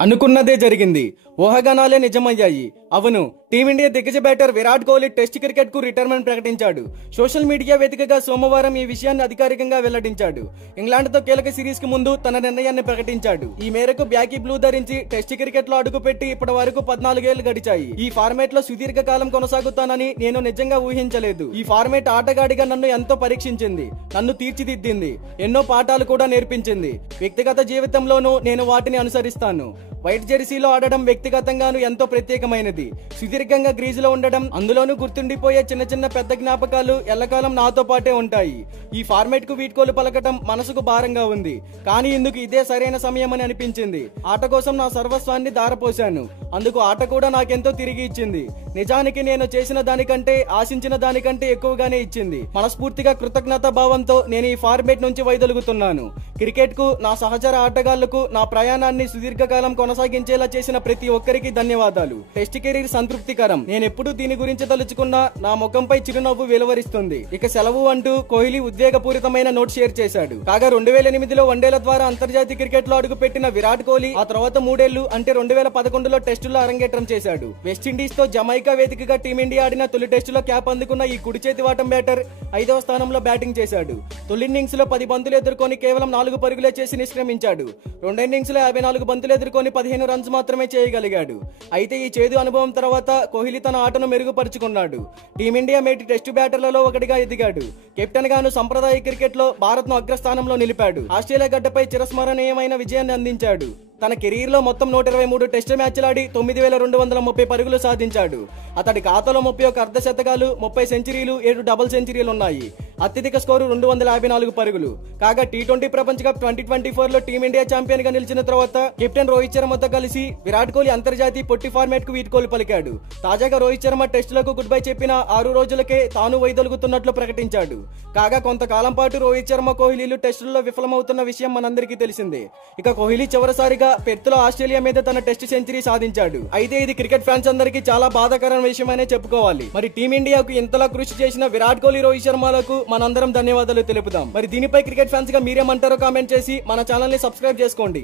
అనుకున్నదే జరిగింది. ఊహాగానాలే నిజమయ్యాయి. అవును, టీమిండియా దిగ్గజ batter Virat Kohli test cricket కు రిటైర్మెంట్ ప్రకటించాడు. సోషల్ మీడియా వేదికగా సోమవారం ఈ విషయాన్ని అధికారికంగా వెల్లడించాడు. ఇంగ్లాండ్ తో కీలక సిరీస్ కు ముందు తన నిర్ణయాన్ని ప్రకటించాడు. ఈ మేరకు బ్యాకీ బ్లూ ధరించి టెస్ట్ క్రికెట్ లో అడుగుపెట్టి ఇప్పటి వరకు 14 ఏళ్లు గడిచాయి. ఈ ఫార్మేట్ లో సుదీర్ఘ కాలం కొనసాగుతానని నేను నిజంగా ఊహించలేదు. ఈ ఫార్మేట్ ఆటగాడిగా నన్ను ఎంతో పరీక్షించింది, నన్ను తీర్చిదిద్దింది, ఎన్నో పాఠాలు కూడా నేర్పించింది. వ్యక్తిగత జీవితంలోనూ నేను వాటిని అనుసరిస్తాను. వైట్ జెర్సీలో ఆడడం వ్యక్తిగతంగాను ఎంతో ప్రత్యేకమైనది. సుదీర్ఘంగా గ్రీజులో ఉండడం, అందులోనూ గుర్తుండిపోయే చిన్న చిన్న పెద్ద జ్ఞాపకాలు ఎల్లకాలం నాతో పాటే ఉంటాయి. ఈ ఫార్మేట్ కు వీడ్కోలు పలకటం మనసుకు భారంగా ఉంది, కానీ ఇందుకు ఇదే సరైన సమయం అని అనిపించింది. ఆట కోసం నా సర్వస్వాన్ని ధారపోశాను, అందుకు ఆట కూడా నాకెంతో తిరిగి ఇచ్చింది. నిజానికి నేను చేసిన దానికంటే, ఆశించిన దానికంటే ఎక్కువగానే ఇచ్చింది. మనస్ఫూర్తిగా కృతజ్ఞతా భావంతో నేను ఈ ఫార్మేట్ నుంచి వైదొలుగుతున్నాను. క్రికెట్ కు, నా సహచర ఆటగాళ్లకు నా ప్రయాణాన్ని సుదీర్ఘకాలం కొనసాగించేలా చేసిన ప్రతి ఒక్కరికి ధన్యవాదాలు. టెస్ట్ కెరీర్ సంతృప్తికరం. నేనెప్పుడు దీని గురించి తలుచుకున్నా నా ముఖంపై చిరునవ్వు వెలువరిస్తుంది. ఇక సెలవు అంటూ కోహ్లీ ఉద్వేగపూరితమైన నోట్ షేర్ చేశాడు. కాగా 2008లో వన్డేల ద్వారా అంతర్జాతీయ క్రికెట్ లో అడుగుపెట్టిన విరాట్ కోహ్లీ ఆ తర్వాత 3 ఏళ్లు అంటే 2011లో టెస్టుల్లో అరంగేట్రం చేశాడు. వెస్టిండీస్ తో జమైకా వేదికగా టీమిండియా ఆడిన తొలి టెస్టులో క్యాప్ అందుకున్న ఈ కుడి చేతి వాటం బ్యాటర్ 5వ స్థానంలో బ్యాటింగ్ చేశాడు. తొలి ఇన్నింగ్స్ లో 10 బంతులు ఎదుర్కొని కేవలం 4 పరుగులే చేసి నిష్క్రమించాడు. రెండో ఇన్నింగ్స్ లో 54 బంతులు ఎదుర్కొని 15 రన్స్ మాత్రమే చేయగలిగాడు. అయితే ఈ చేదు అనుభవం తర్వాత కోహ్లీ తన ఆటను మెరుగుపరుచుకున్నాడు. టీమిండియా మేటి టెస్టు బ్యాటర్లలో ఒకటిగా ఎదిగాడు. కెప్టెన్ గాను సంప్రదాయ క్రికెట్ లో భారత్ ను అగ్రస్థానంలో నిలిపాడు. ఆస్ట్రేలియా గడ్డపై చిరస్మరణీయమైన విజయాన్ని అందించాడు. తన కెరీర్ లో మొత్తం 123 టెస్ట్ మ్యాచ్లాడి 9230 పరుగులు సాధించాడు. అతడి ఖాతాలో 31 అర్ధ శతకాలు, 30 సెంచరీలు, 7 డబుల్ సెంచరీలు ఉన్నాయి. అత్యధిక స్కోరు 254 పరుగులు. కాగా టీ20 ప్రపంచ కప్ 2024లో టీమిండియా ఛాంపియన్ గా నిలిచిన తర్వాత కెప్టెన్ రోహిత్ శర్మతో కలిసి విరాట్ కోహ్లీ అంతర్జాతీయ పొట్టి ఫార్మేట్ కు వీడ్కోలు పలికాడు. తాజాగా రోహిత్ శర్మ టెస్టులకు గుడ్ బై చెప్పిన 6 రోజులకే తాను వైదొలుగుతున్నట్లు ప్రకటించాడు. కాగా కొంతకాలం పాటు రోహిత్ శర్మ, కోహ్లీలు టెస్టుల్లో విఫలమవుతున్న విషయం మనందరికీ తెలిసిందే. ఇక కోహ్లీ చివరిసారిగా పెర్త్లో ఆస్ట్రేలియా మీద తన టెస్ట్ సెంచరీ సాధించాడు. అయితే ఇది క్రికెట్ ఫ్యాన్స్ అందరికీ చాలా బాధాకరమైన విషయమనే చెప్పుకోవాలి. మరి టీమిండియాకు ఇంతలా కృషి చేసిన విరాట్ కోహ్లీ, రోహిత్ శర్మలకు మనందరం ధన్యవాదాలు తెలుపుదాం. మరి దీనిపై క్రికెట్ ఫ్యాన్స్ గా మీరేమంటారో కామెంట్ చేసి మన ఛానల్ ని సబ్స్క్రైబ్ చేసుకోండి.